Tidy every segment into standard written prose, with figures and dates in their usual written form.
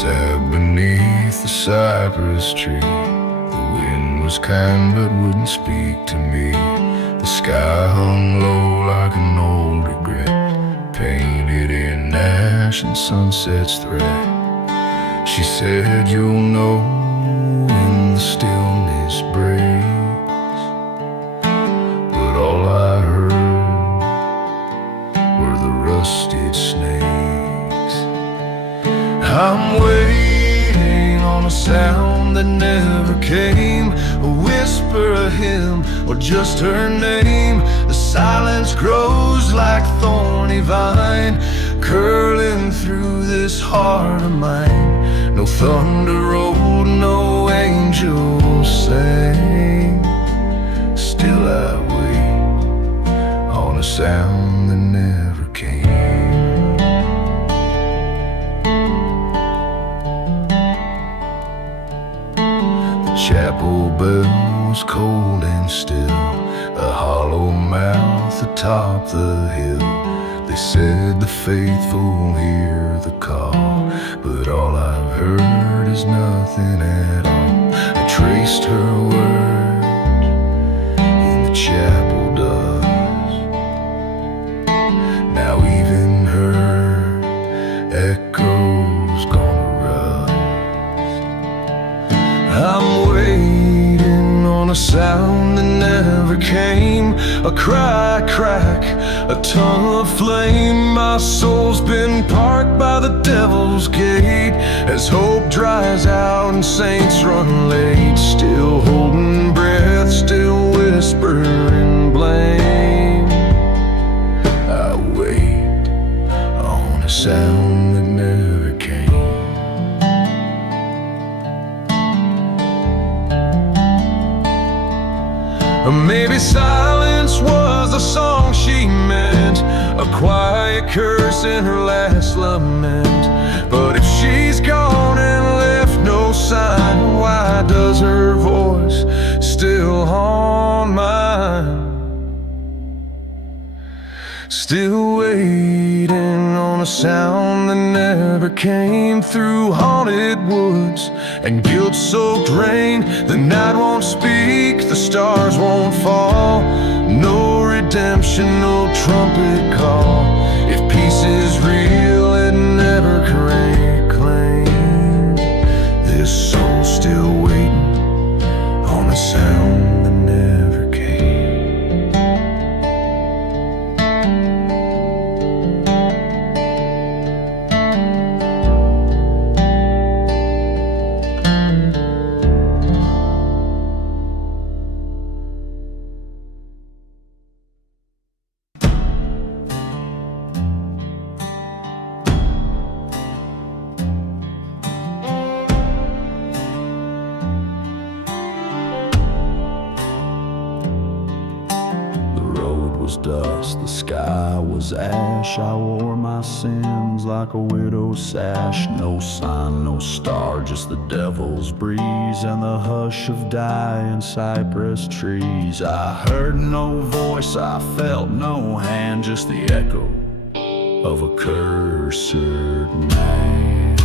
Sat beneath the cypress tree. The wind was kind but wouldn't speak to me. The sky hung low like an old regret, painted in ash and sunset's thread. She said, you'll know when the stillness breaks. But all I heard were the rusted snakes. I'm waiting on a sound that never came, a whisper, a hymn, or just her name. The silence grows like thorny vine, curling through this heart of mine. No thunder rolled, no angels sang. Still I wait on a sound that never came. The chapel bell was cold and still, a hollow mouth atop the hill. They said the faithful hear the call, but all I've heard is nothing at all. I traced her word in the chapel dust. Now even her echo's gonna rust. I'm waiting on a sound that never came, a cry, a crack, a tongue of flame. My soul's been parked by the devil's gate, as hope dries out and saints run late. Still holding breath, still whispering blame. I wait on a sound that never came. Or maybe silence was the song she meant, a quiet curse in her last lament. But if she's gone and left no sign, why does her voice still haunt mine? Still waiting on a sound that never came, through haunted woods and guilt-soaked rain. The night won't speak, the stars won't fall, no redemption, no trumpet call. If peace is real, it never claimed. This soul's still waiting on a sound that never came. Dust, the sky was ash. I wore my sins like a widow's sash. No sign, no star, just the devil's breeze and the hush of dying cypress trees. I heard no voice, I felt no hand, just the echo of a cursed man.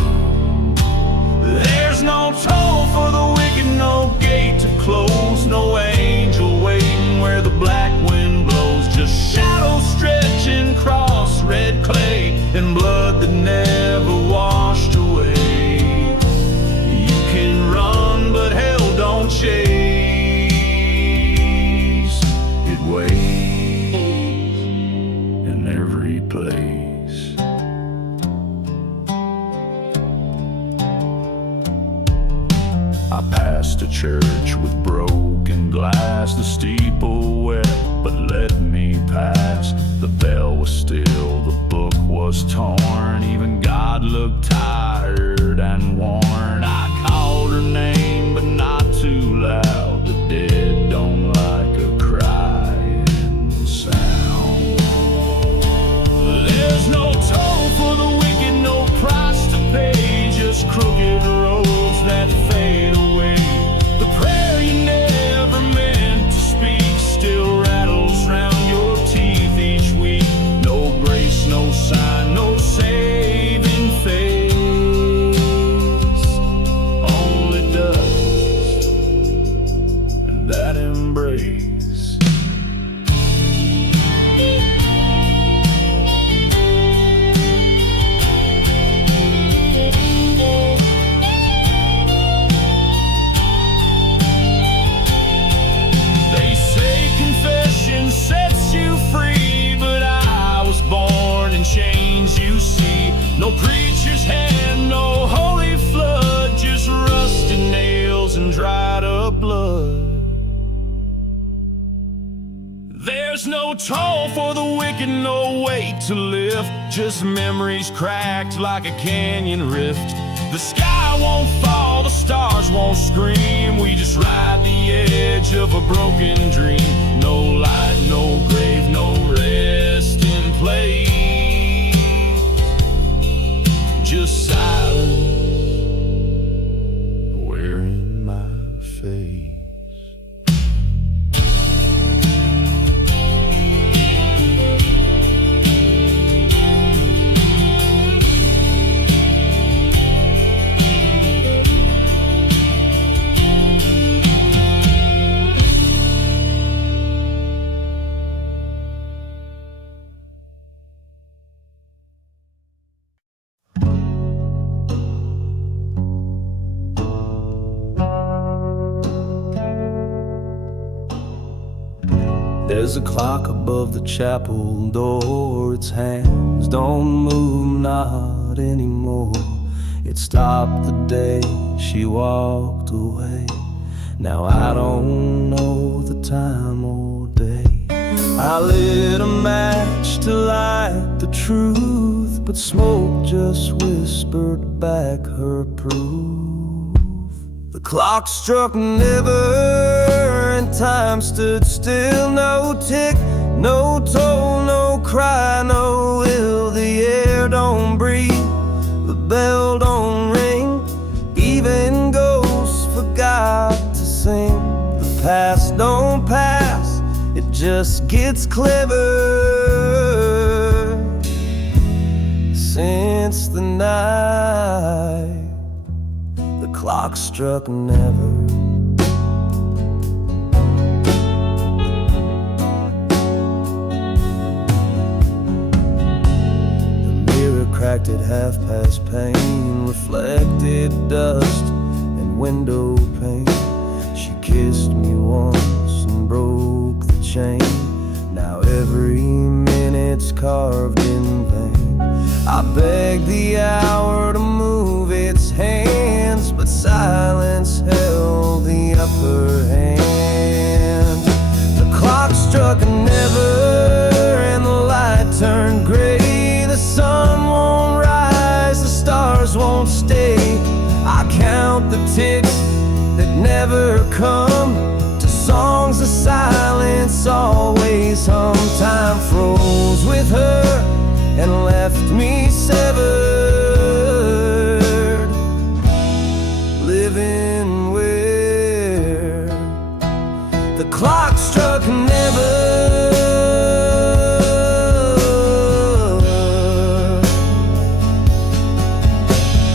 There's no toll for the wicked, no gate to close, no angel waiting where the black wind blows. Just shadows stretching across red clay and blood that never washed away. You can run, but hell don't chase. It waits in every place. I passed a church with broken glass, the steeple wept but let me pass. The bell was still, the book was torn, even God looked tired and worn. I called her name but not too loud, the dead don't like a crying sound. There's no toll for the wicked, no price to pay, just crooked roads that fade away. The prayer you never meant to speak still rattles round your teeth each week. No grace, no sign, no saving faith. no toll for the wicked, no weight to lift, just memories cracked like a canyon rift. The sky won't fall, the stars won't scream, we just ride the edge of a broken dream. No light, no grave, no resting place, just silence wearing my face. There's a clock above the chapel door. Its hands don't move, not anymore. It stopped the day she walked away. Now I don't know the time or day. I lit a match to light the truth, but smoke just whispered back her proof. The clock struck never, and time stood still. No tick, no toll, no cry, no will. The air don't breathe, the bell don't ring. Even ghosts forgot to sing. The past don't pass, it just gets clever. Since the night the clock struck never. The mirror cracked at half past pain, reflected dust and window pane. She kissed me once and broke the chain. Now every minute's carved in vain. I begged the hour to move its hands, but silence held the upper hand. The clock struck never, and the light turned gray. The sun won't rise, the stars won't stay. I count the ticks that never come to songs of silence always hum. Time froze with her and left me severed, living where the clock struck never.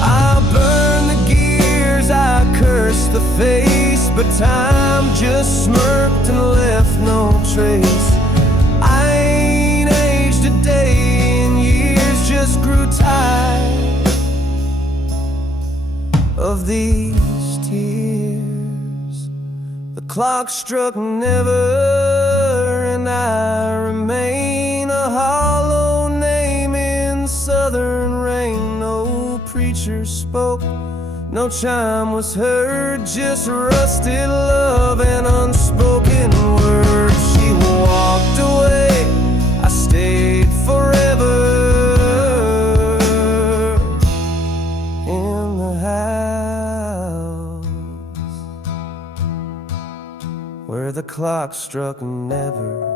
I burned the gears, I cursed the face, but time just smirked and left no trace. I ain't aged a day in years, just grew tired of these tears. The clock struck never, and I remain a hollow name in southern rain. No preacher spoke, no chime was heard, just rusted love and unspoken words. She walked away, I stayed forever in the house where the clock struck never.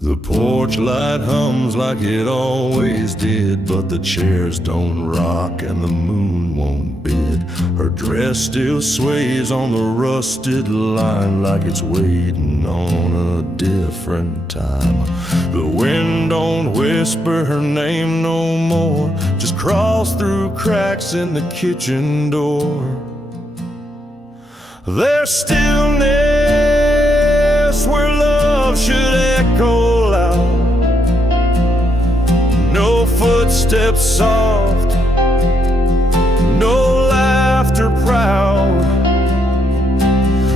The porch light hums like it always did, but the chairs don't rock and the moon won't bid. Her dress still sways on the rusted line like it's waiting on a different time. The wind don't whisper her name no more, just crawls through cracks in the kitchen door. There's stillness where love should echo loud. No footsteps soft, no laughter proud.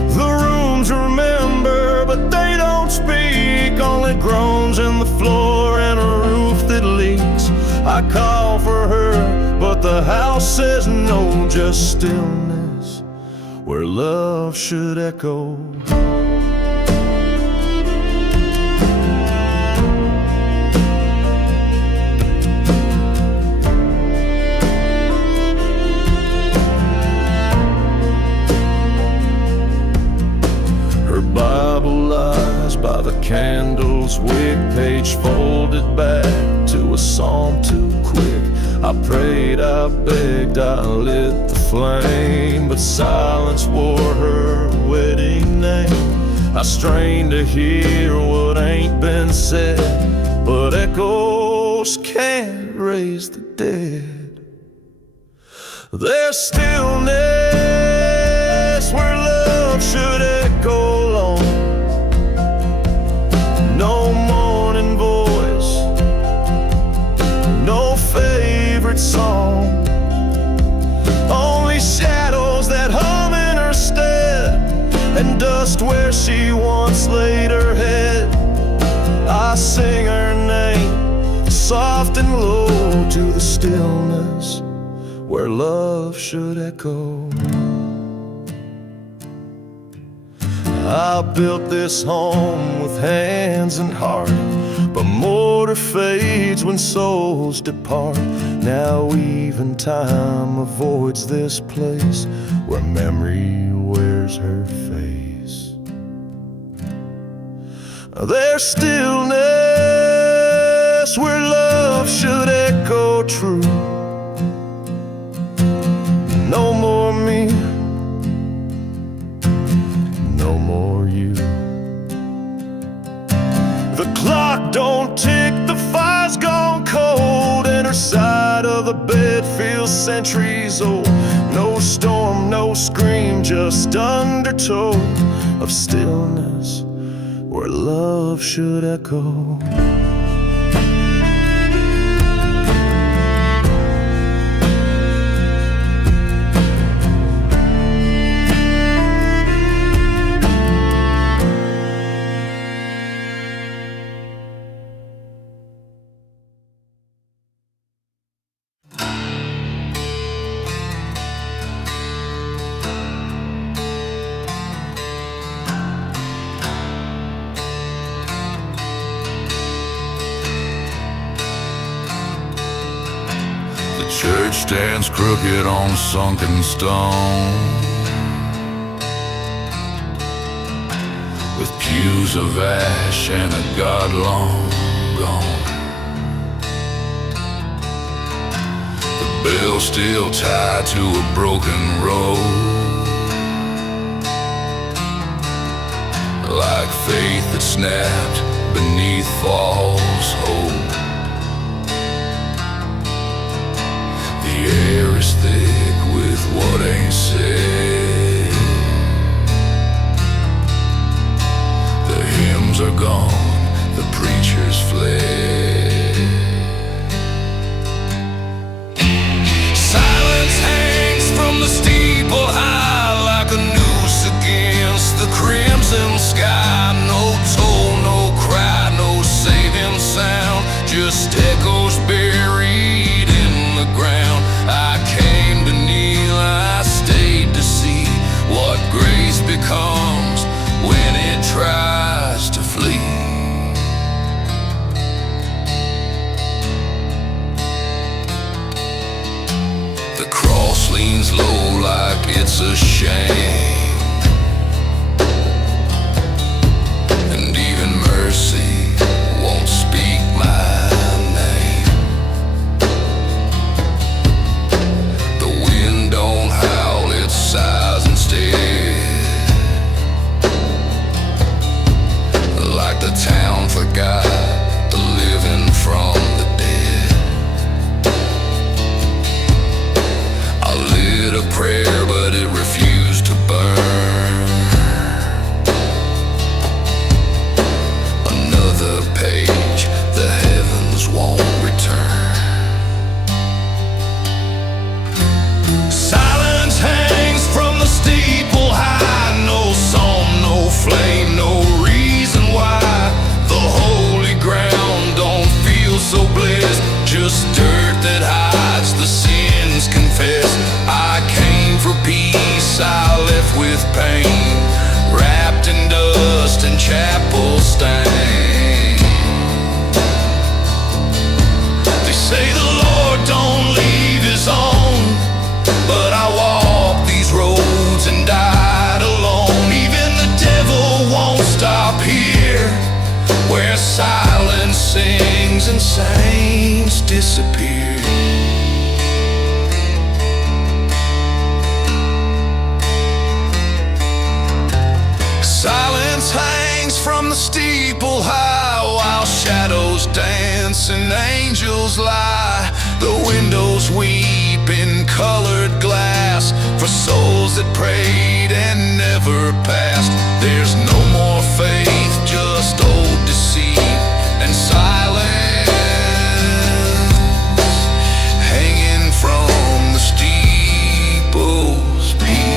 The rooms remember, but they don't speak. Only groans in the floor and a roof that leaks. I call for her, but the house says no. Just stillness where love should echo. Her Bible lies by the candle's wick, page folded back to a psalm too quick. I prayed, I begged, I lit the flame, but silence wore her wedding name. I strained to hear what ain't been said, but echoes can't raise the dead. There's stillness where love should echo long. No morning voice, no favorite song, only shadows that hum in her stead, and dust where she once laid her head. I sing her name, soft and low, to the stillness where love should echo. I built this home with hands and heart, but mortar fades when souls depart. Now even time avoids this place where memory wears her face. There's stillness where love should echo true. No more me, no more you. The clock don't tick, the fire's gone cold, and her side of the bed feels centuries old. No storm, no scream, just undertow of stillness where love should echo. Church stands crooked on sunken stone, with pews of ash and a God long gone. The bell still tied to a broken road, like faith that snapped beneath false hope. The air is thick with what ain't said. The hymns are gone, the preachers fled. Silence hangs from the steeple high like a noose against the crimson sky. No toll, no cry, no saving sound, just echoes buried in the ground. I came to kneel, I stayed to see what grace becomes when it tries to flee. The cross leans low like it's a shame, and even mercy won't speak my name. so blessed, just dirt that hides the sins confessed. I came for peace, I left with pain, wrapped in dust and chapel stain. They say the Lord don't leave his own, but I walked these roads and died alone. Even the devil won't stop here, where silence sings and saints disappear. Silence hangs from the steeple high, while shadows dance and angels lie. The windows weep in colored glass for souls that prayed and never passed. There's no more faith, just old deceit and silence hanging from the steeple's peak.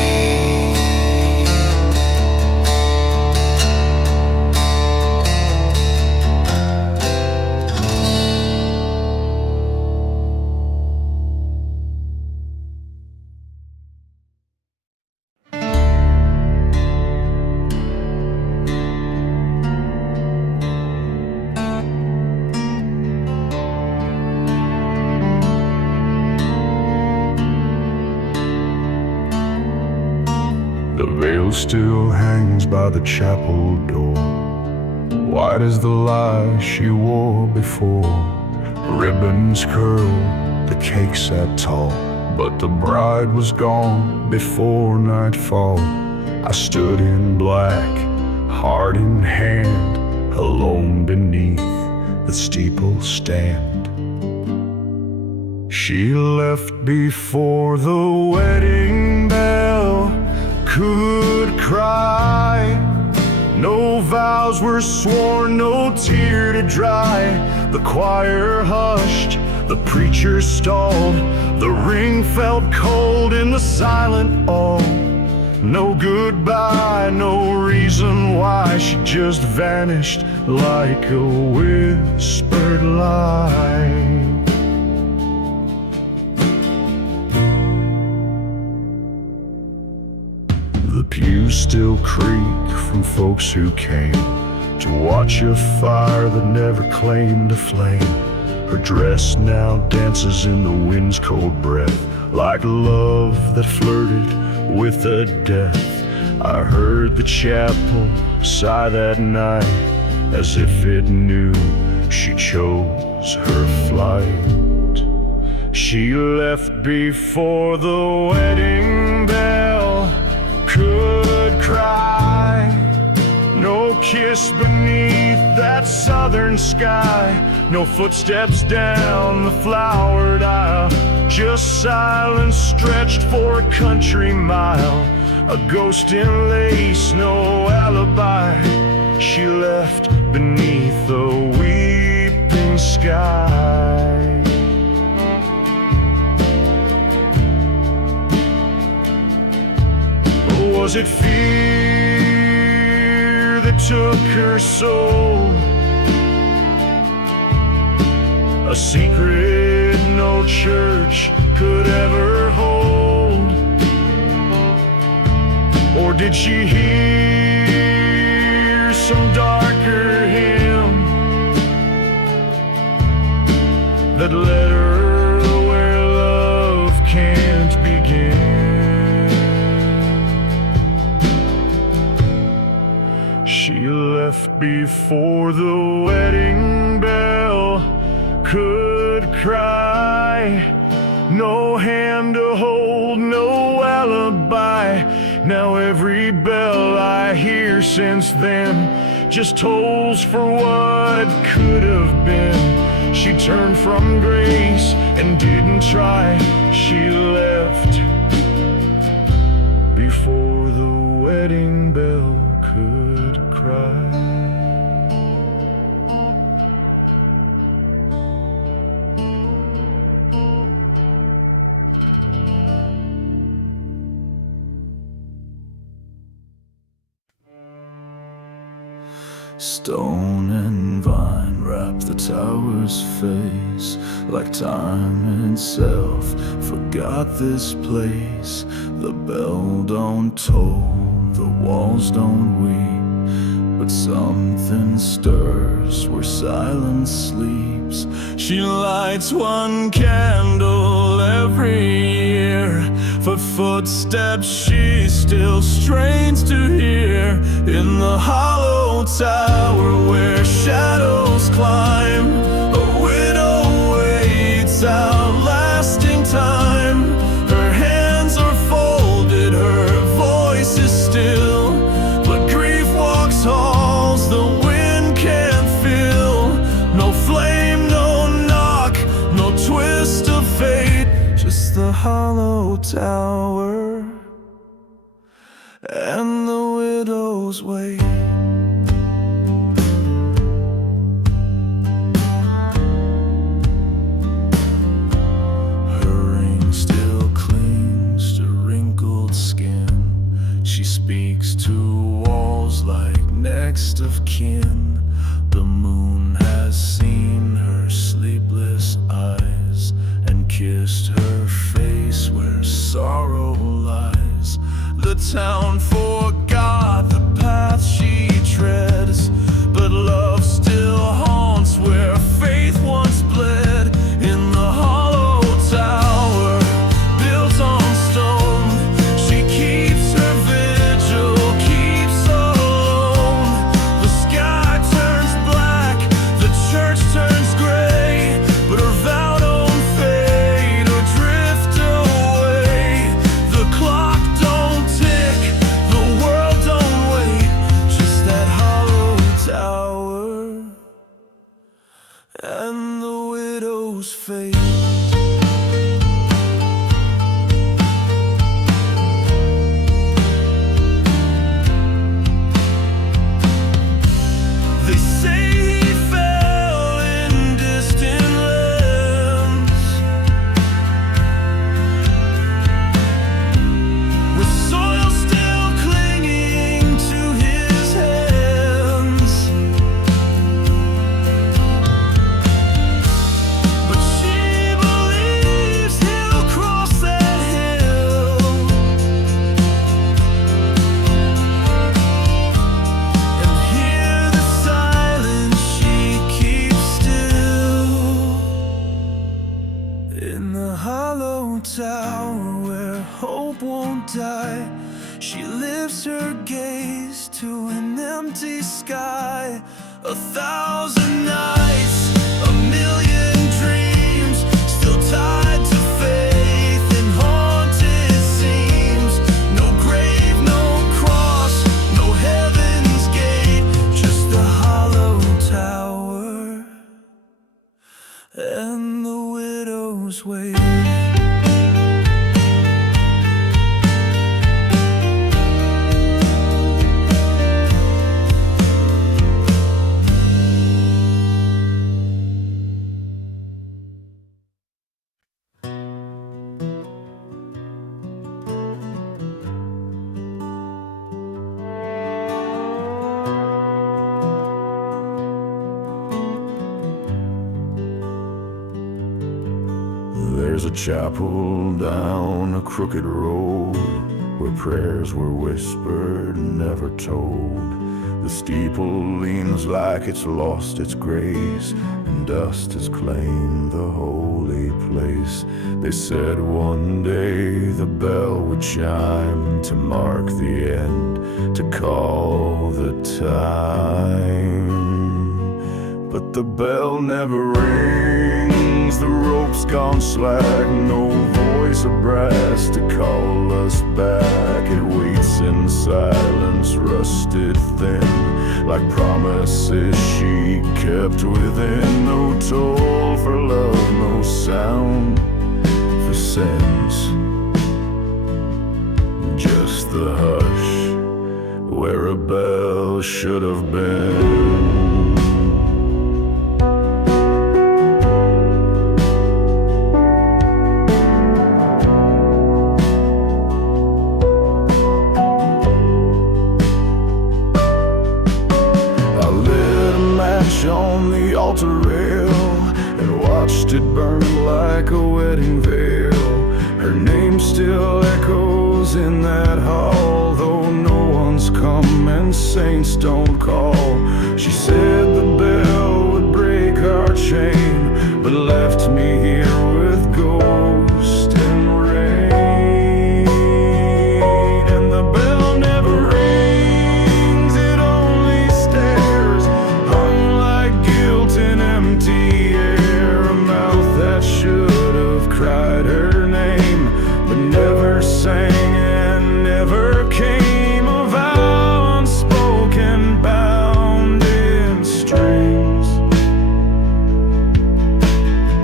The veil still hangs by the chapel door, white as the lie she wore before. Ribbons curled, the cake sat tall, but the bride was gone before nightfall. I stood in black, heart in hand, alone beneath the steeple stand. She left before the wedding bell could cry. No vows were sworn, no tear to dry. The choir hushed, the preacher stalled. The ring felt cold in the silent awe. No goodbye, no reason why. She just vanished like a whispered lie. The pews still creak from folks who came to watch a fire that never claimed a flame. Her dress now dances in the wind's cold breath, like love that flirted with a death. I heard the chapel sigh that night, as if it knew she chose her flight. She left before the wedding bell could cry. No kiss beneath that southern sky, no footsteps down the flowered aisle, just silence stretched for a country mile. A ghost in lace, no alibi. She left beneath the weeping sky. Was it fear that took her soul? A secret no church could ever hold? Or did she hear some darker hymn that led her where love can't begin? She left before the wedding bell could cry. No hand to hold, no alibi. Now every bell I hear since then just tolls for what could have been. She turned from grace and didn't try. She left before the wedding bell could cry. Stone and vine wrap the tower's face, like time itself forgot this place. The bell don't toll, the walls don't weep, but something stirs where silence sleeps. She lights one candle every year for footsteps she still strains to hear. In the hollow tower where shadows climb, a widow waits outlasting time. Her hands are folded, her voice is still, but grief walks halls the wind can't feel. No flame, no knock, no twist of fate, just the hollow tower and the widow's wait. Her ring still clings to wrinkled skin. She speaks to walls like next of kin. The moon has seen her sleepless eyes and kissed her face where sorrow lies. The town forgot the path she treads, but love still haunts where faith once bled. In the hollow tower, built on stone, she keeps her vigil, keeps alone. The sky turns black, the church turns gray, but her vow don't fade or drift away. The clock don't tick, the world don't wait, just that hollow tower and the widow's fate. They say he fell in distant lands, with soil still clinging to his hands. But she believes he'll cross that hill and hear the silence she keeps still. In the hollow tower where hope won't die, she lifts her gaze to an empty sky. 1,000 nights, a million dreams, still tied to faith and haunted seams. No grave, no cross, no heaven's gate, just the hollow tower and the widow's wait. There's a chapel down a crooked road where prayers were whispered, never told. The steeple leans like it's lost its grace, and dust has claimed the holy place. They said one day the bell would chime to mark the end, to call the time. But the bell never rings, the rope's gone slack, no voice of brass to call us back. It waits in silence, rusted thin, like promises she kept within. No toll for love, no sound for sense, just the hush where a bell should have been. On the altar watched it burn like a wedding veil. Her name still echoes in that hall, though no one's come and saints don't call. She said the bell would break our chain, but left me here with ghost and rain. And the bell never rings, it only stares, hung like guilt in empty air. A mouth that should have cried her name, but never sang and never came. A vow unspoken, bound in strings,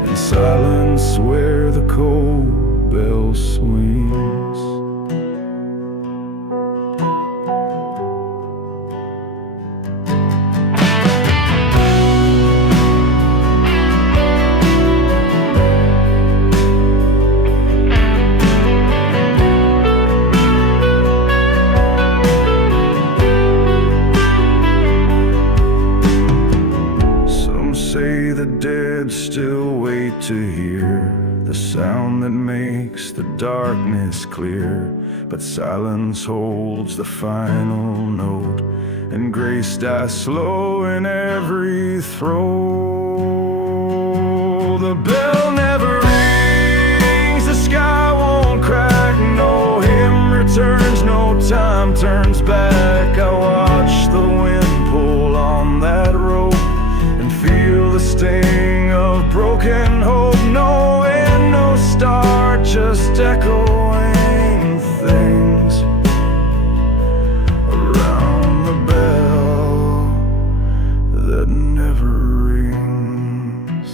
and silence where the cold bell swings. Say the dead still wait to hear the sound that makes the darkness clear, but silence holds the final note, and grace dies slow in every throat. The bell never rings, the sky won't crack, no hymn returns, no time turns back. I watch the wind pull on that rope and feel the sting of broken hope. No end, no start, just echoing things around the bell that never rings.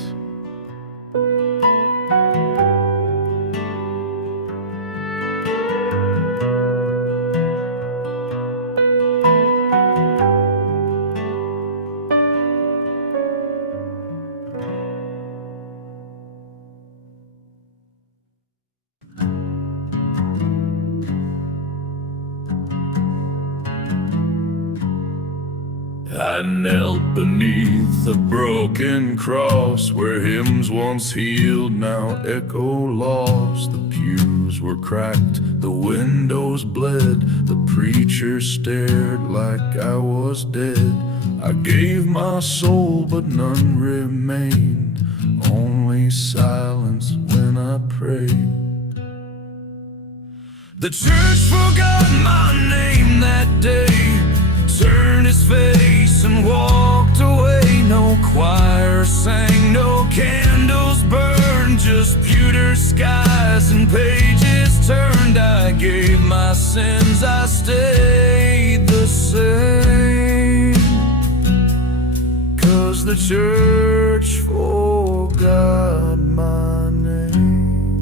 I knelt beneath a broken cross, where hymns once healed now echo lost. The pews were cracked, the windows bled, the preacher stared like I was dead. I gave my soul but none remained, only silence when I prayed. The church forgot my name that day, turned his face and walked away. No choir sang, no candles burned, just pewter skies and pages turned. I gave my sins, I stayed the same, 'cause the church forgot my name.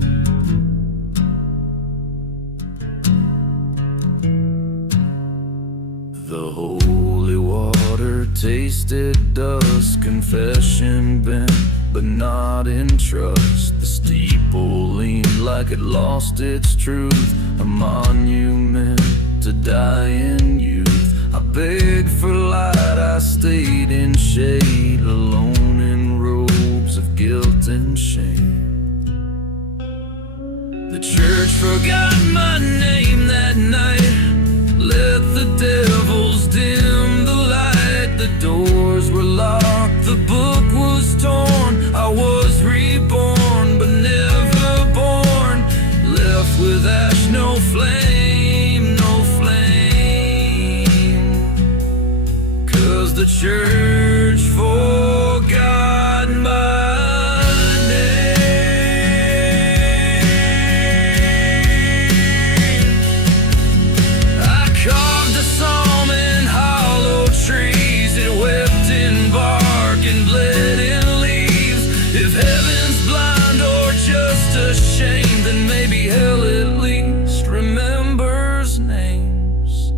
The holy water tasted dust, confession bent, but not in trust. The steeple leaned like it lost its truth, a monument to die in youth. I begged for light, I stayed in shade, alone in robes of guilt and shame. The church forgot my name that night, let the devils dim the light. The doors were locked, the book was torn. I was reborn, but never born. Left with ash, no flame, no flame. 'Cause the church forgot my shame, then maybe hell at least remembers names.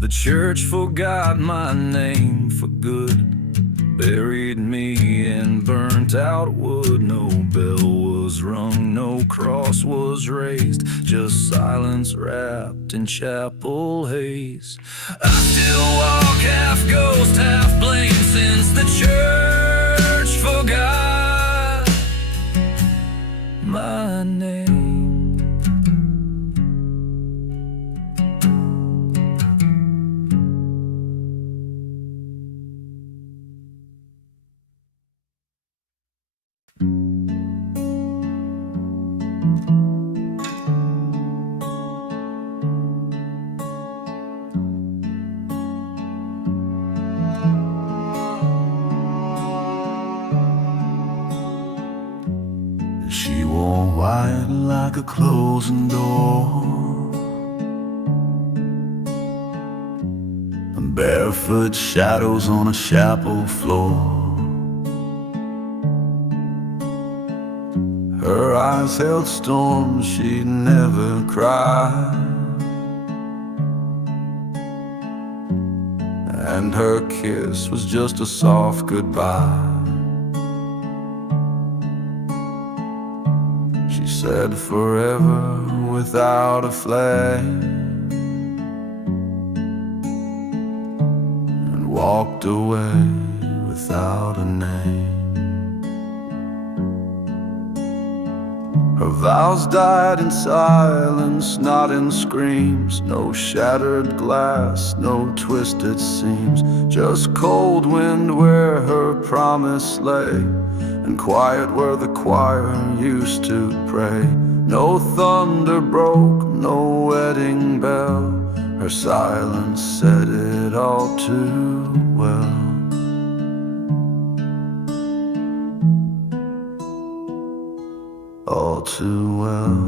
The church forgot my name for good, buried me in burnt out wood. No bell was rung, no cross was raised, just silence wrapped in chapel haze. I still walk half ghost, half blame, since the church forgot my name. She wore white like a closing door, and barefoot shadows on a chapel floor. Her eyes held storms she'd never cried, and her kiss was just a soft goodbye. She said forever without a flame, and walked away without a name. Her vows died in silence, not in screams. No shattered glass, no twisted seams, just cold wind where her promise lay, and quiet where the choir used to pray. No thunder broke, no wedding bell. Her silence said it all too well. All too well.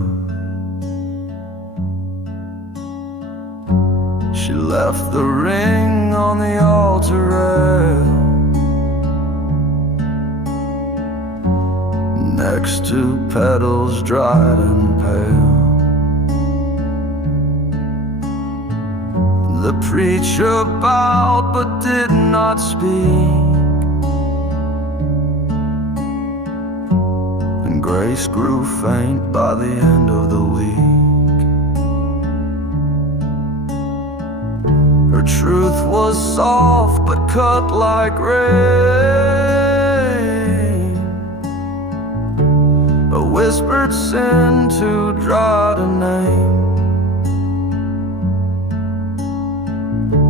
She left the ring on the altar rail, next to petals dried and pale. The preacher bowed but did not speak, and grace grew faint by the end of the week. Her truth was soft but cut like rain, a whispered sin too dry to name.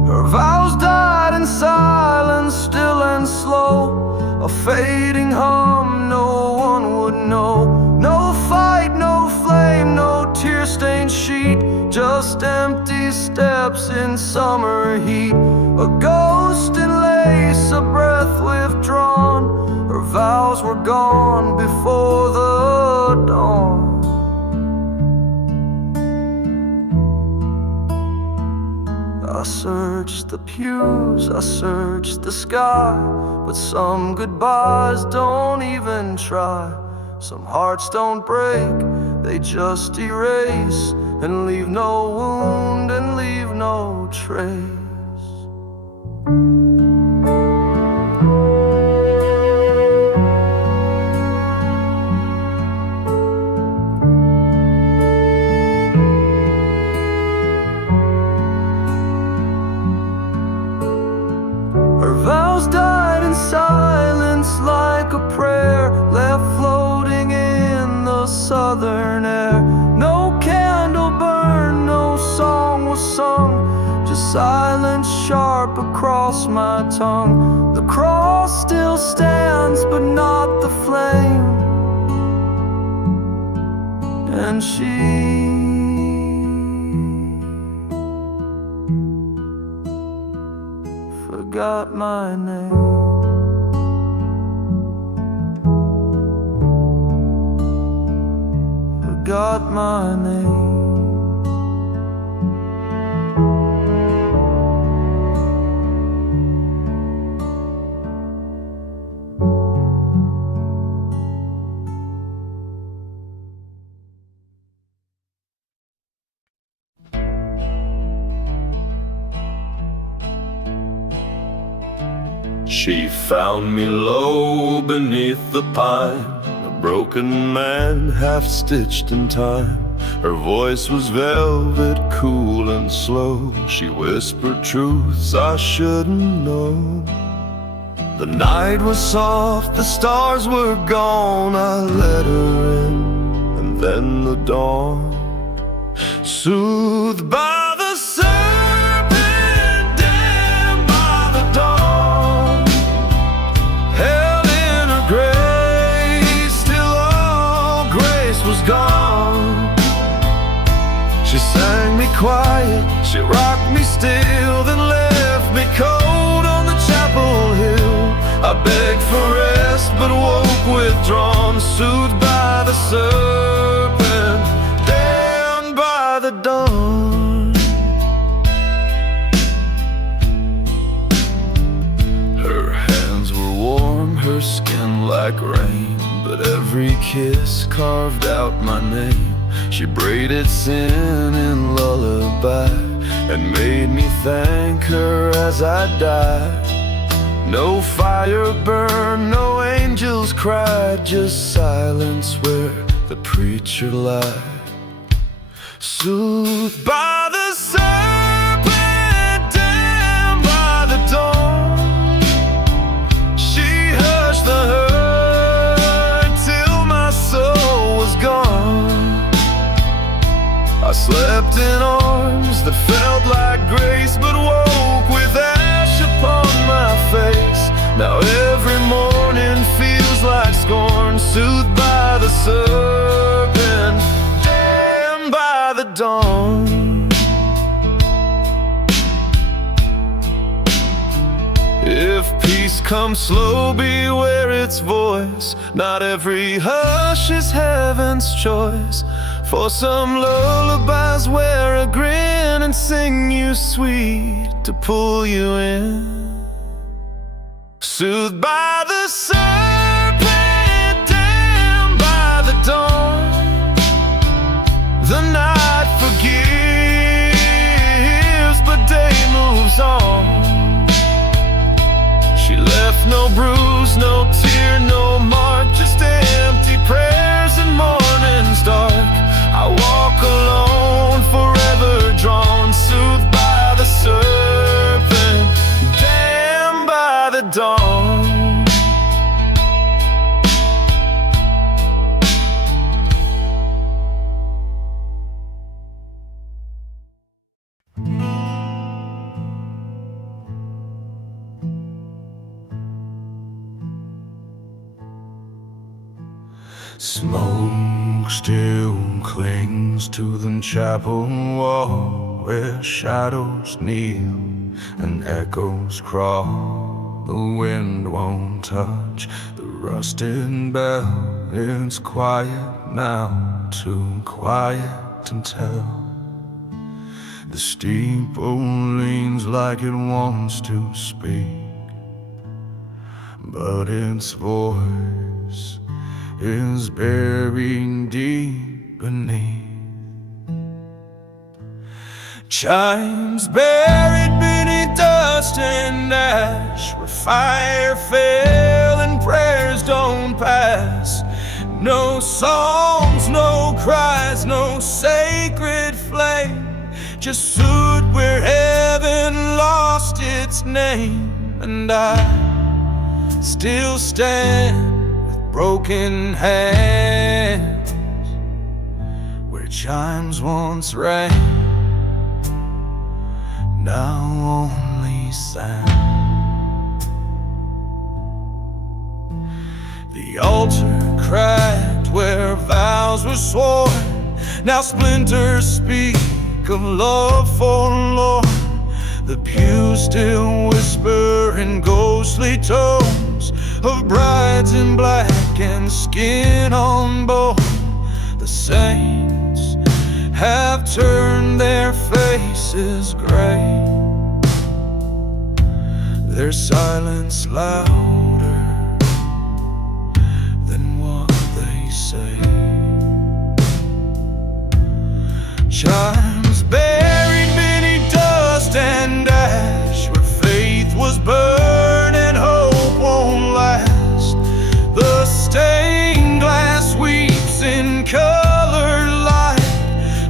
Her vows died in silence, still and slow, a fading hum no one would know. No fight, no flame, no tear-stained sheet, just empty steps in summer heat. A ghost in lace, a breath withdrawn. Her vows were gone before the dawn. I searched the pews, I searched the sky, but some goodbyes don't even try. Some hearts don't break, they just erase, and leave no wound and leave no trace. Vows died in silence like a prayer, left floating in the southern air. No candle burned, no song was sung, just silence sharp across my tongue. The cross still stands but not the flame, and she forgot my name. Forgot my name. She found me low beneath the pine, a broken man half-stitched in time. Her voice was velvet, cool and slow. She whispered truths I shouldn't know. The night was soft, the stars were gone. I let her in, and then the dawn. Soothed by the serpent, damned by the dawn. Held in her grace till all grace was gone. She sang me quiet, she rocked me still, then left me cold on the chapel hill. I begged for rest but woke withdrawn, soothed by the serpent, damned by the dawn. Her hands were warm, her skin like rain, but every kiss carved out my name. She braided sin in lullaby and made me thank her as I died. No fire burned, no angels cried, just silence where the preacher lied. Soothed by the serpent, damned by the dawn. She hushed the hurt till my soul was gone. I slept in arms that felt like grace, but woke with ash upon my face. Now every morning feels like scorn, soothed by the serpent, damned by the dawn. If peace comes slow, beware its voice. Not every hush is heaven's choice. For some lullabies wear a grin and sing you sweet to pull you in. Soothed by the serpent, damned by the dawn. The night forgives, but day moves on. She left no bruise, no tear, no mark, just empty prayers and mornings dark. I walk alone, forever drawn, soothed by the serpent, damned by the dawn. Smoke still clings to the chapel wall, where shadows kneel and echoes crawl. The wind won't touch the rusted bell. It's quiet now, too quiet to tell. The steeple leans like it wants to speak, but its voice is buried deep beneath. Chimes buried beneath dust and ash, where fire fell and prayers don't pass. No songs, no cries, no sacred flame, just soot where heaven lost its name. And I still stand broken hands where chimes once rang, now only sound. The altar cracked where vows were sworn, now splinters speak of love forlorn. The pews still whisper in ghostly tones of brides in black and skin on bone. The saints have turned their faces gray, their silence louder than what they say. Chimes buried beneath dust and ash, where faith was burned and hope won't last. The stained glass weeps in colored light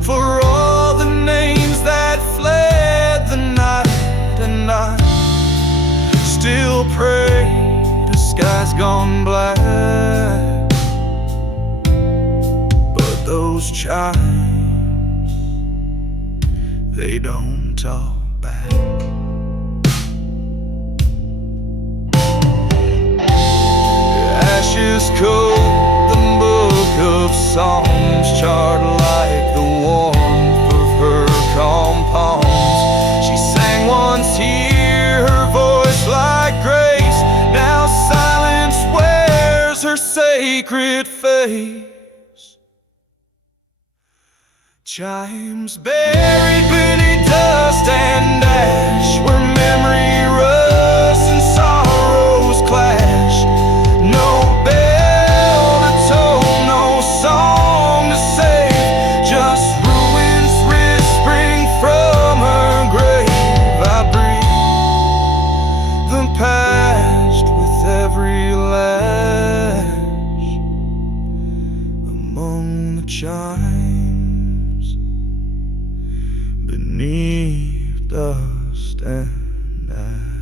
for all the names that fled the night. And I still pray those chimes, they don't talk back. Ashes coat the book of songs, charred like the warmth of her calm palms. She sang once here, her voice like grace. Now silence wears her sacred face. Chimes buried beneath dust and ash, where memory rusts and sorrows clash. No bell to toll, no song to save, just ruins whispering from her grave. I breathe the past with every lash among the chimes, beneath dust and ash.